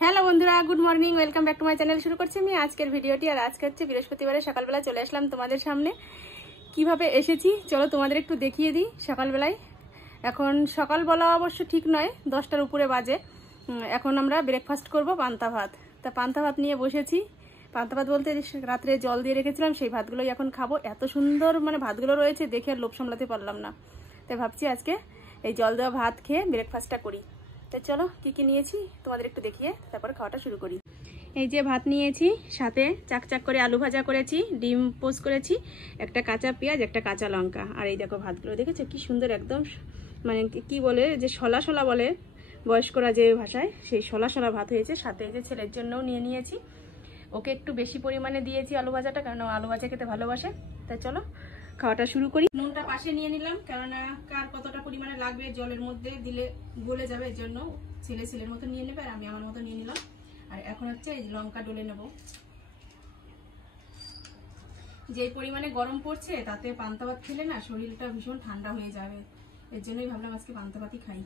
Hello বন্ধুরা, good morning, welcome back to my channel. শুরু করছি আমি আজকের ভিডিওটি। আর আজকে হচ্ছে বৃহস্পতিবারে সকালবেলা চলে আসলাম তোমাদের সামনে। কিভাবে এসেছি চলো তোমাদের একটু দেখিয়ে দিই। সকালবেলায় এখন সকাল বলা অবশ্য ঠিক নয়, 10টার উপরে বাজে। এখন আমরা ব্রেকফাস্ট করব পান্তা ভাত। তা পান্তা ভাত নিয়ে বসেছি। পান্তা ভাত বলতে রাত্রে জল দিয়ে রেখেছিলাম, সেই ভাতগুলোই এখন খাবো। এত সুন্দর মানে ভাতগুলো রয়েছে, দেখে আর লোভ সামলাতে পারলাম না। তাই ভাবছি আজকে এই জল দেওয়া ভাত খেয়ে ব্রেকফাস্টটা করি। তাই চলো কি কি নিয়েছি তোমাদের একটু দেখিয়ে তারপরে খাওয়াটা শুরু করি। এই যে ভাত নিয়েছি, সাথে চাকচাক করে আলু ভাজা করেছি, ডিম পোস্ট করেছি, একটা কাঁচা পেঁয়াজ, একটা কাঁচা লঙ্কা। আর এই দেখো ভাতগুলো দেখেছো কি সুন্দর, একদম মানে কি বলে যে শলা শলা বলে বয়স্করা যে ভাষায়, সেই শলা শলা ভাত হয়েছে। সাথে এই যে ছেলের জন্যও নিয়ে নিয়েছি, ওকে একটু বেশি পরিমাণে দিয়েছি আলু ভাজাটা, কারণ আলু ভাজা খেতে ভালোবাসে। তাই চলো খাওয়াটা শুরু করি। নুনটা পাশে নিয়ে নিলাম, কেননা কার কতটা পরিমাণে লাগবে জলের মধ্যে দিলে গলে যাবে, এর জন্য ছেলের মতো নিয়ে নেবে আর আমি আমার মতো নিয়ে নিলাম। আর এখন হচ্ছে এই লঙ্কা ডলে নেব। যে পরিমাণে গরম পড়ছে তাতে পান্তা ভাত খেলে না শরীরটা ভীষণ ঠান্ডা হয়ে যাবে, এর জন্যই ভাবলাম আজকে পান্তা ভাতই খাই।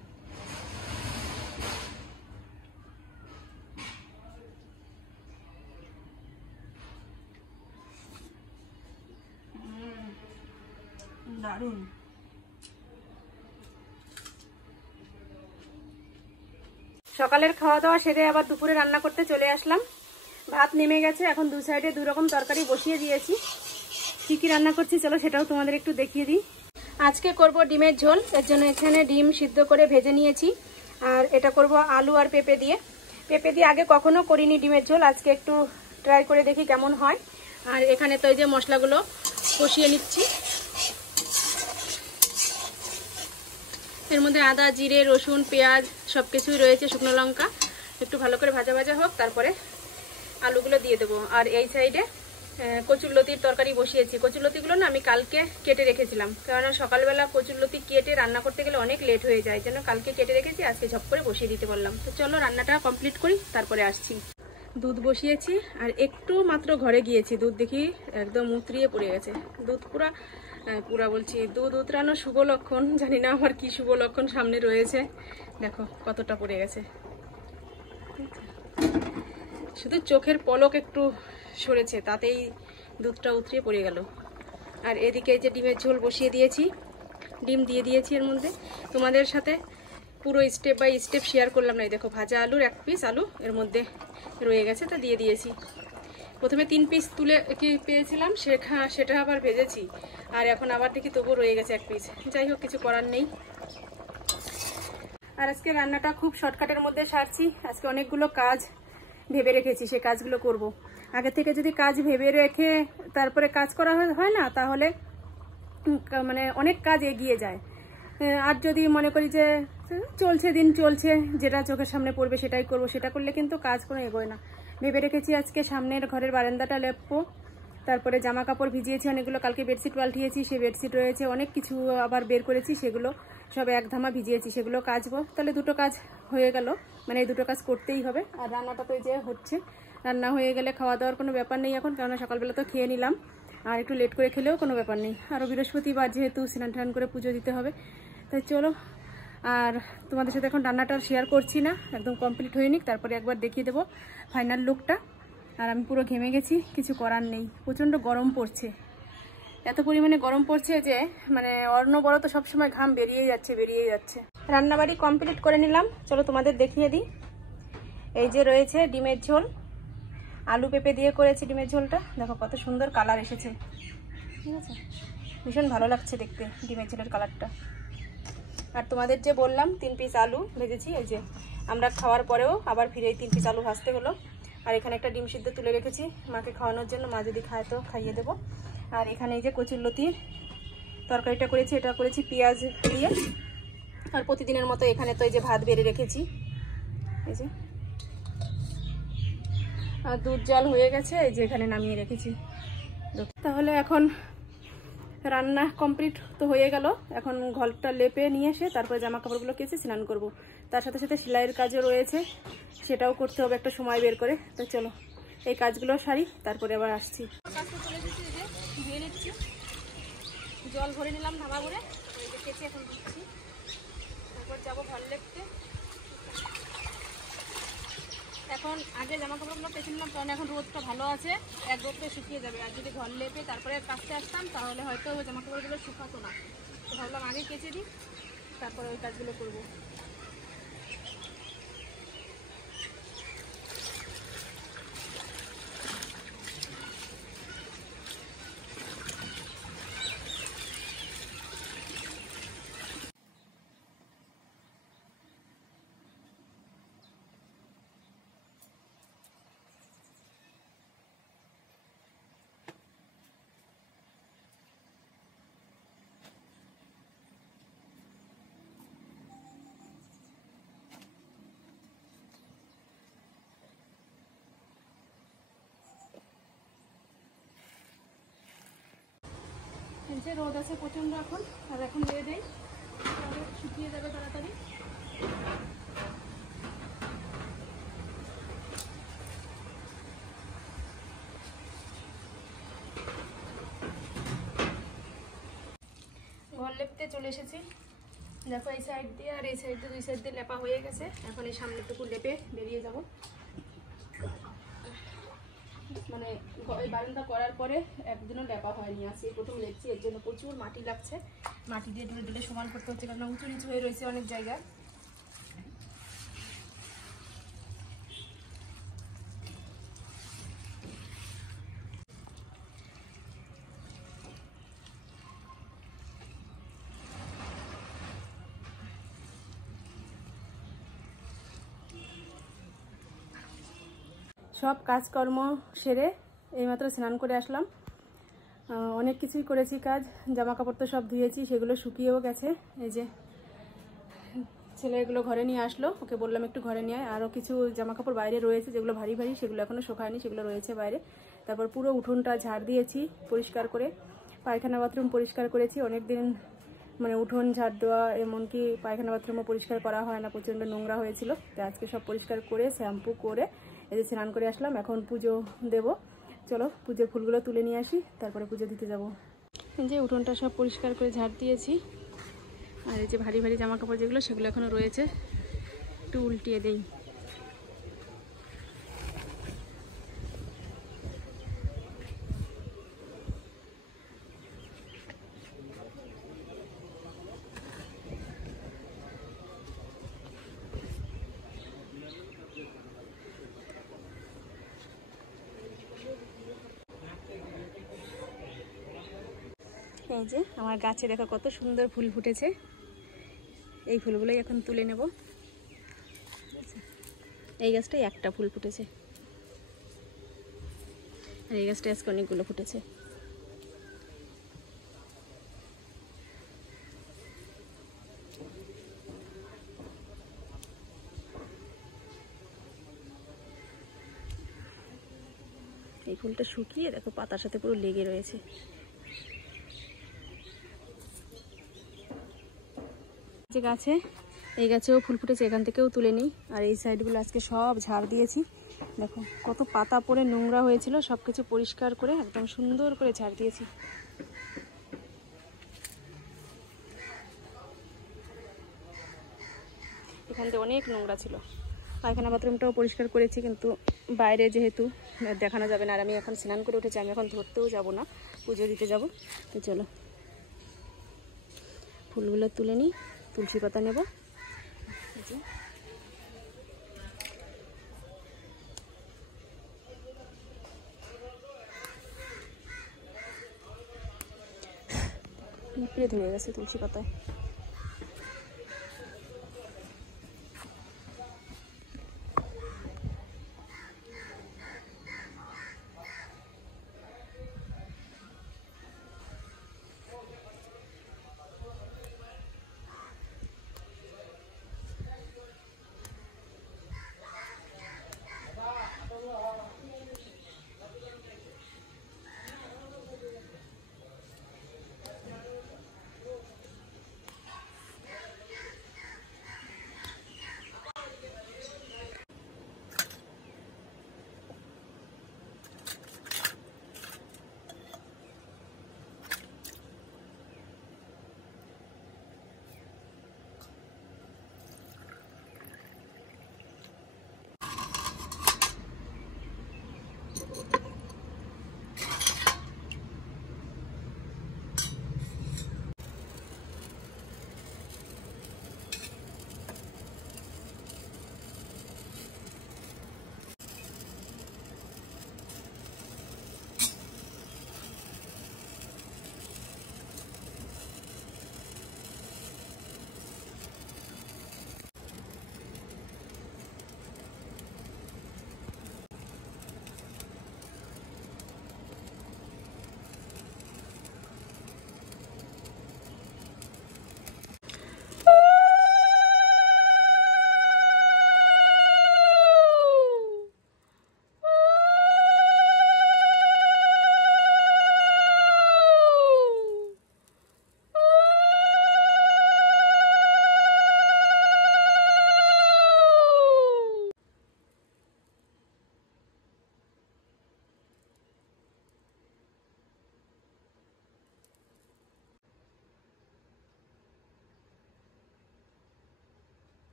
দারুণ। সকালের খাওয়া দাওয়া সেরে আবার দুপুরে রান্না করতে চলে আসলাম। ভাত নেমে গেছে, এখন দু সাইডে দুই রকম তরকারি বসিয়ে দিয়েছি। কি কি রান্না করছি চলো সেটাও তোমাদের একটু দেখিয়ে দিই। আজকে করব ডিমের ঝোল, এর জন্য এখানে ডিম সিদ্ধ করে ভেজে নিয়েছি। আর এটা করব আলু আর পেঁপে দিয়ে। পেঁপে দিয়ে আগে কখনো করিনি ডিমের ঝোল, আজকে একটু ট্রাই করে দেখি কেমন হয়। আর এখানে তো এই যে মশলাগুলো কষিয়ে নিচ্ছি। এর মধ্যে আদা, জিরে, রসুন, পেঁয়াজ সব কিছুই রয়েছে, শুকনো লঙ্কা। একটু ভালো করে ভাজা ভাজা হোক, তারপরে আলুগুলো দিয়ে দেবো। আর এই সাইডে কচুরলতির তরকারি বসিয়েছি। কচুরলতিগুলো না আমি কালকে কেটে রেখেছিলাম, কারণ সকালবেলা কচুরলতি কেটে রান্না করতে গেলে অনেক লেট হয়ে যায়, জন্য কালকে কেটে রেখেছি, আজকে ঝপ করে বসিয়ে দিতে পারলাম। তো চলো রান্নাটা কমপ্লিট করি, তারপরে আসছি। দুধ বসিয়েছি আর একটু মাত্র ঘরে গিয়েছি, দুধ দেখি একদম উতরিয়ে পড়ে গেছে। দুধ পুরা বলছি, দুধ উতরানো শুভ লক্ষণ, জানি না আমার কি শুভ লক্ষণ সামনে রয়েছে। দেখো কতটা পড়ে গেছে, শুধু চোখের পলক একটু সরেছে, তাতেই দুধটা উতরিয়ে পড়ে গেল। আর এদিকে যে ডিমের ঝোল বসিয়ে দিয়েছি, ডিম দিয়ে দিয়েছি এর মধ্যে। তোমাদের সাথে পুরো স্টেপ বাই স্টেপ শেয়ার করলাম না। এই দেখো ভাজা আলুর এক পিস আলু এর মধ্যে রয়ে গেছে, তা দিয়ে দিয়েছি। প্রথমে 3 পিস তুলে কি পেয়েছিলাম, সেটা আবার ভেজেছি, আর এখন আবার দেখি তবুও রয়ে গেছে 1 পিস। যাই হোক, কিছু করার নেই। আর আজকে রান্নাটা খুব শর্টকাটের মধ্যে সারছি। আজকে অনেকগুলো কাজ ভেবে রেখেছি, সে কাজগুলো করব। আগে থেকে যদি কাজ ভেবে রেখে তারপরে কাজ করা হয় না, তাহলে মানে অনেক কাজ এগিয়ে যায়। আর যদি মনে করি যে চলছে, দিন চলছে, যেটা চোখের সামনে পড়বে সেটাই করব, সেটা করলে কিন্তু কাজ কোনো এগোয় না। ভেবে রেখেছি আজকে সামনের ঘরের বারান্দাটা লেপবো, তারপরে জামা কাপড় ভিজিয়েছি অনেকগুলো, কালকে বেডশিট পাল্টিয়েছি, সেই বেডশিট রয়েছে, অনেক কিছু আবার বের করেছি, সেগুলো সব এক ধামা ভিজিয়েছি, সেগুলো কাচবো। তাহলে দুটো কাজ হয়ে গেল, মানে এই দুটো কাজ করতেই হবে। আর রান্নাটা তো এই যে হচ্ছে, রান্না হয়ে গেলে খাওয়া দাওয়ার কোনো ব্যাপার নেই এখন, কারণ সকালবেলা তো খেয়ে নিলাম, আর একটু লেট করে খেলেও কোনো ব্যাপার নেই। আরও বৃহস্পতিবার যেহেতু স্নান টান করে পুজো দিতে হবে। তাই চলো, আর তোমাদের সাথে এখন রান্নাটা শেয়ার করছি না, একদম কমপ্লিট হয়ে নিক, তারপরে একবার দেখিয়ে দেবো ফাইনাল লুকটা। আর আমি পুরো ঘেমে গেছি, কিছু করার নেই, প্রচণ্ড গরম পড়ছে। এত পরিমাণে গরম পড়ছে যে মানে অনবরত সবসময় ঘাম বেরিয়ে যাচ্ছে। রান্নাবাড়ি কমপ্লিট করে নিলাম, চলো তোমাদের দেখিয়ে দিই। এই যে রয়েছে ডিমের ঝোল, আলু পেঁপে দিয়ে করেছি ডিমের ঝোলটা। দেখো কত সুন্দর কালার এসেছে, ঠিক আছে, ভীষণ ভালো লাগছে দেখতে ডিমের ঝোলের কালারটা। আর তোমাদের যে বললাম 3 পিস আলু ভেজেছি, এই যে আমরা খাওয়ার পরেও আবার ফিরে 3 পিস আলু ভাজতে হলো। আর এখানে একটা ডিম সিদ্ধ তুলে রেখেছি মাকে খাওয়ানোর জন্য, মা যদি খায় তো খাইয়ে দেবো। আর এখানে এই যে কচুরলতির তরকারিটা করেছি, এটা করেছি পেঁয়াজ দিয়ে। আর প্রতিদিনের মতো এখানে তো এই যে ভাত বেড়ে রেখেছি, এই যে, আর দুধ জল হয়ে গেছে, এই যে এখানে নামিয়ে রেখেছি। তাহলে এখন রান্না কমপ্লিট তো হয়ে গেল, এখন ঘরটা লেপে নিয়ে এসে তারপরে জামা কাপড়গুলো কেচে স্নান করব। তার সাথে সাথে সেলাইয়ের কাজও রয়েছে, সেটাও করতে হবে একটা সময় বের করে। তো চলো এই কাজগুলো সারি, তারপরে আবার আসছি। ধুয়ে নিচ্ছি, জল ভরে নিলাম ধামা ভরে, কেচে এখন দিচ্ছি, তারপর যাবো ঘর লেপতে। এখন আগে জামা কাপড়গুলো পেছে নিলাম, কারণ এখন রোদটা ভালো আছে, এক রোদে শুকিয়ে যাবে। আর যদি ঘর লেপে তারপরে কাচতে আসতাম তাহলে হয়তো জামা কাপড়গুলো শুকাতো না। তো ভাবলাম আগে কেচে দিই, তারপরে ওই কাজগুলো করবো। যে রোদ আছে প্রচণ্ড এখন, আর এখন দিয়ে দেয় তাহলে শুকিয়ে যাবে তাড়াতাড়ি। ঘর লেপতে চলে এসেছি। দেখো এই সাইড দিয়ে আর এই সাইড দিয়ে, দুই সাইড দিয়ে লেপা হয়ে গেছে। এখন এই সামনেটুকু লেপে বেরিয়ে যাব। মানে এই বারান্দা করার পরে একদিনও লেপা হয়নি, আজকে প্রথম লেপছি। এর জন্য প্রচুর মাটি লাগছে, মাটি দিয়ে ধরে দিলে সমান করতে হচ্ছে, কারণ উঁচু নিচু হয়ে রয়েছে অনেক জায়গায়। সব কাজকর্ম সেরে এইমাত্র স্নান করে আসলাম। অনেক কিছুই করেছি কাজ, জামা কাপড় তো সব ধুয়েছি, সেগুলো শুকিয়েও গেছে। এই যে ছেলে এগুলো ঘরে নিয়ে আসলো, ওকে বললাম একটু ঘরে নিয়ে আয়। আরও কিছু জামা কাপড় বাইরে রয়েছে, যেগুলো ভারী ভারী, সেগুলো এখনও শুকায়নি, সেগুলো রয়েছে বাইরে। তারপর পুরো উঠোনটা ঝাড় দিয়েছি পরিষ্কার করে, পায়খানা বাথরুম পরিষ্কার করেছি। অনেক দিন মানে উঠোন ঝাড় দেওয়া, এমনকি পায়খানা বাথরুমও পরিষ্কার করা হয় না, প্রচণ্ড নোংরা হয়েছিল। তো আজকে সব পরিষ্কার করে শ্যাম্পু করে এই যে স্নান করে আসলাম। এখন পুজো দেব, চলো পুজোর ফুলগুলো তুলে নিয়ে আসি, তারপরে পুজো দিতে যাব। এই যে উঠোনটা সব পরিষ্কার করে ঝাড় দিয়েছি, আর এই যে ভারী ভারী জামা কাপড় যেগুলো, সেগুলো এখনও রয়েছে, একটু উল্টিয়ে দেই। এই যে আমার গাছে দেখো কত সুন্দর ফুল ফুটেছে, এই ফুলগুলোই এখন তুলে নেব। এই গাছটাই একটা ফুল ফুটেছে, আর এই গাছটা আজকে অনেকগুলো ফুটেছে। এই ফুলটা শুকিয়ে দেখো পাতার সাথে পুরো লেগে রয়েছে। যে গাছে, এই গাছেও ফুল ফুটেছে, এখান থেকেও তুলে নিই। আর এই সাইডগুলো আজকে সব ঝাড় দিয়েছি, দেখো কত পাতা পড়ে নোংরা হয়েছিল, সব কিছু পরিষ্কার করে একদম সুন্দর করে ঝাড় দিয়েছি। এখান থেকে অনেক নোংরা ছিল। পায়খানা বাথরুমটাও পরিষ্কার করেছি, কিন্তু বাইরে যেহেতু দেখানো যাবে না, আর আমি এখন স্নান করে উঠেছি, আমি এখন ধরতেও যাব না, পুজো দিতে যাব। তো চলো ফুলগুলো তুলে নিই, তুলসী পাতা নেব। পিঁপড়ে ধরে গেছে তুলসী পাতায়।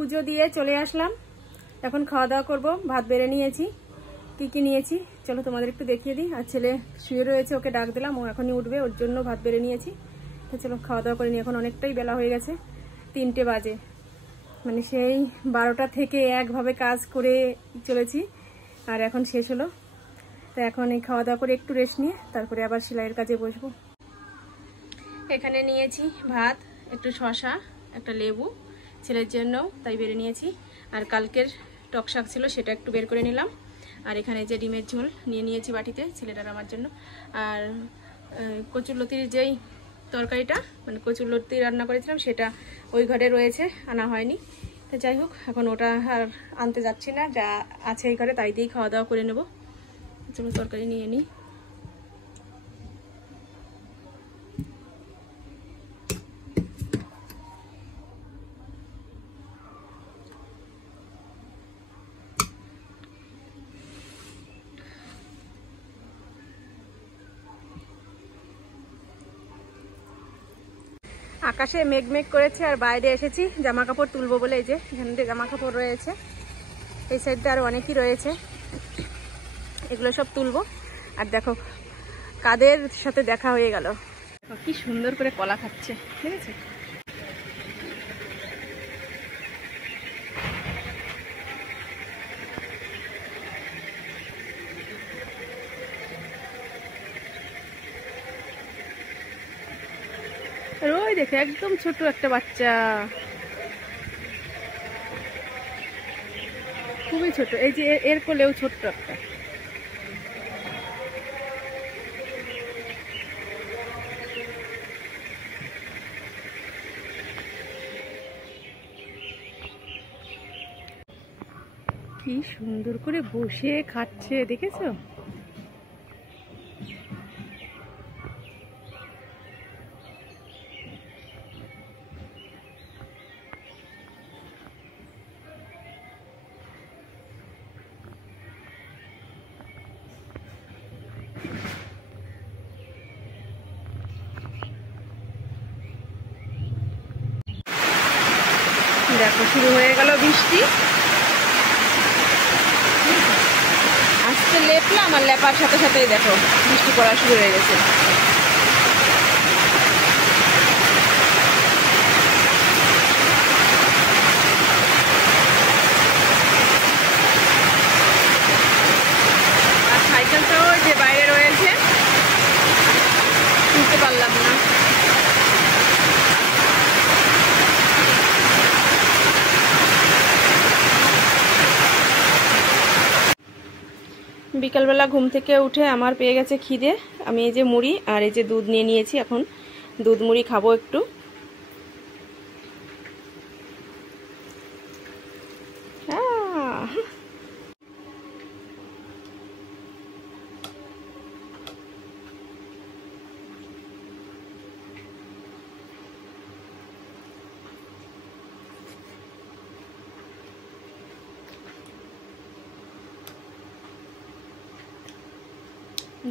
পুজো দিয়ে চলে আসলাম, এখন খাওয়া দাওয়া করবো। ভাত বেড়ে নিয়েছি, কি নিয়েছি চলো তোমাদের একটু দেখিয়ে দিই। আর ছেলে শুয়ে রয়েছে, ওকে ডাক দিলাম, ও এখনই উঠবে, ওর জন্য ভাত বেড়ে নিয়েছি। তো চলো খাওয়া দাওয়া করে নিই। এখন অনেকটাই বেলা হয়ে গেছে, 3টে বাজে, মানে সেই 12টা থেকে একভাবে কাজ করে চলেছি, আর এখন শেষ হলো। তো এখন এই খাওয়া দাওয়া করে একটু রেস্ট নিয়ে তারপরে আবার সেলাইয়ের কাজে বসবো। এখানে নিয়েছি ভাত, একটু শসা, একটা লেবু, ছেলের জন্যও তাই বেড়ে নিয়েছি। আর কালকের টক শাক ছিল, সেটা একটু বের করে নিলাম। আর এখানে যে ডিমের ঝোল নিয়ে নিয়েছি বাটিতে, ছেলেটার আমার জন্য। আর কচুরলতির যেই তরকারিটা, মানে কচুরলতি রান্না করেছিলাম, সেটা ওই ঘরে রয়েছে, আনা হয়নি। তো যাই হোক, এখন ওটা আর আনতে যাচ্ছি না, যা আছে এই ঘরে তাই দিয়েই খাওয়া দাওয়া করে নেব। চলো তরকারি নিয়ে নিই। আকাশে মেঘ করেছে, আর বাইরে এসেছি জামা কাপড় তুলবো বলে। এই যে এখানে জামা কাপড় রয়েছে, এই সাইডটা আরো অনেকই রয়েছে, এগুলো সব তুলবো। আর দেখো কাদের সাথে দেখা হয়ে গেল, কি সুন্দর করে কলা খাচ্ছে, ঠিক আছে। আর ওই দেখো একদম ছোট একটা বাচ্চা, খুবই ছোট। এই যে এর কোলেও ছোট্ট একটা। কি সুন্দর করে বসে খাচ্ছে, দেখেছো? দেখো শুরু হয়ে গেল বৃষ্টি। আজকে লেপলাম, আর লেপার সাথে সাথেই দেখো বৃষ্টি পড়া শুরু হয়ে গেছে। আর সাইকেলটাও যে বাইরে রয়েছে, তুলতে পারলাম না। বিকালবেলা ঘুম থেকে উঠে আমার পেয়ে গেছে খিদে। আমি এই যে মুড়ি আর এই যে দুধ নিয়ে নিয়েছি, এখন দুধ মুড়ি খাবো একটু।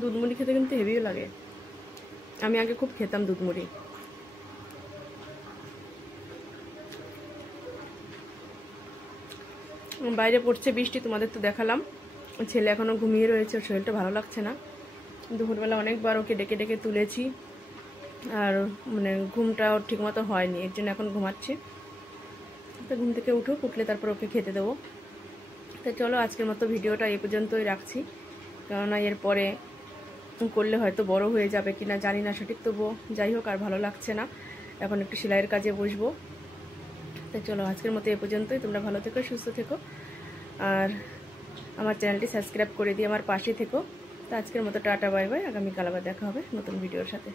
দুধ মুড়ি খেতে কিন্তু হেভিও লাগে, আমি আগে খুব খেতাম দুধ মুড়ি। বাইরে পড়ছে বৃষ্টি, তোমাদের তো দেখালাম। ছেলে এখনো ঘুমিয়ে রয়েছে, ওর শরীরটা ভালো লাগছে না। দুপুরবেলা অনেকবার ওকে ডেকে ডেকে তুলেছি, আর মানে ঘুমটা ওর ঠিক মতো হয়নি, এর জন্য এখন ঘুমাচ্ছে। তো ঘুম থেকে উঠলে তারপর ওকে খেতে দেবো। তো চলো আজকের মতো ভিডিওটা এই পর্যন্তই রাখছি, কেননা এরপরে করলে হয়তো বড় হয়ে যাবে কিনা জানি না সঠিক, তবুও যাই হোক, আর ভালো লাগছে না। এখন একটু সেলাইয়ের কাজে বসবো। তাই চলো আজকের মতো এই পর্যন্তই। তোমরা ভালো থেকো, সুস্থ থেকো, আর আমার চ্যানেলটি সাবস্ক্রাইব করে দিয়ে আমার পাশে থেকো। তো আজকের মতো টাটা, বাই বাই। আগামীকাল আবার দেখা হবে নতুন ভিডিওর সাথে।